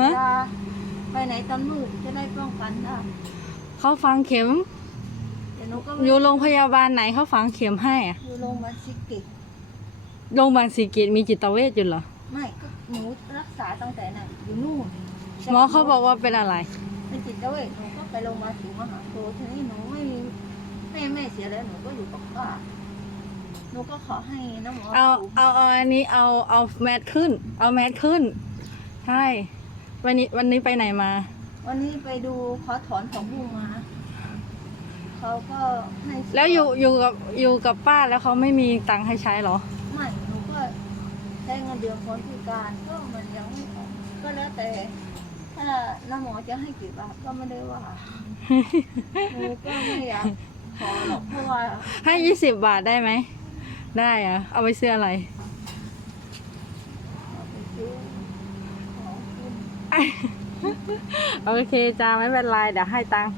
ฮะเวลาไปไหนตอนมืดจะได้ป้องกันได้เขาฝังเข็ม แต่หนูก็อไม่ยู่โรงพยาบาลไหนเขาฝังเข็มให้อะอยู่โรงพยาบาลซิกิโรงพยาบาลศรีกิตมีจิตเวชอยู่เหรอ ไม่ก็หนูรักษาตั้งแต่ไหนอยู่นู่นหมอเขาบอกว่าเป็นอะไร เป็นจิตเวชหนูก็ไปโรงพยาบาลศรีมหาโพธิ์ทีนี้หนูไม่มีแม่แม่เสียแล้วหนูก็อยู่กับป้าหนูก็ขอให้น้ำหมอเอาดูเอาเอาอันนี้เอาเอาแมสขึ้น เอาแมสขึ้น ใช่ วันนี้วันนี้ไปไหนมา วันนี้ไปดูขอถอนของบุ้งมาเขาก็ให้แล้วอยู่อยู่กับอยู่กับป้าแล้วเขาไม่มีตังค์ให้ใช้เหรอ ไม่หนูก็ใช้เงินเดือนคนพิการก็มันยังไม่ออกก็แล้วแต่ ถ้าน้าหมอจะให้กี่บาทก็ไม่ได้ว่าหนูก็ไม่อยากขอหรอกเพราะว่าให้ยี่สิบบาทได้ไหม ได้อะเอาไปซื้ออะไร เอาไปซื้อของกิน โอเคจ้าไม่เป็นไรเดี๋ยวให้ตังค์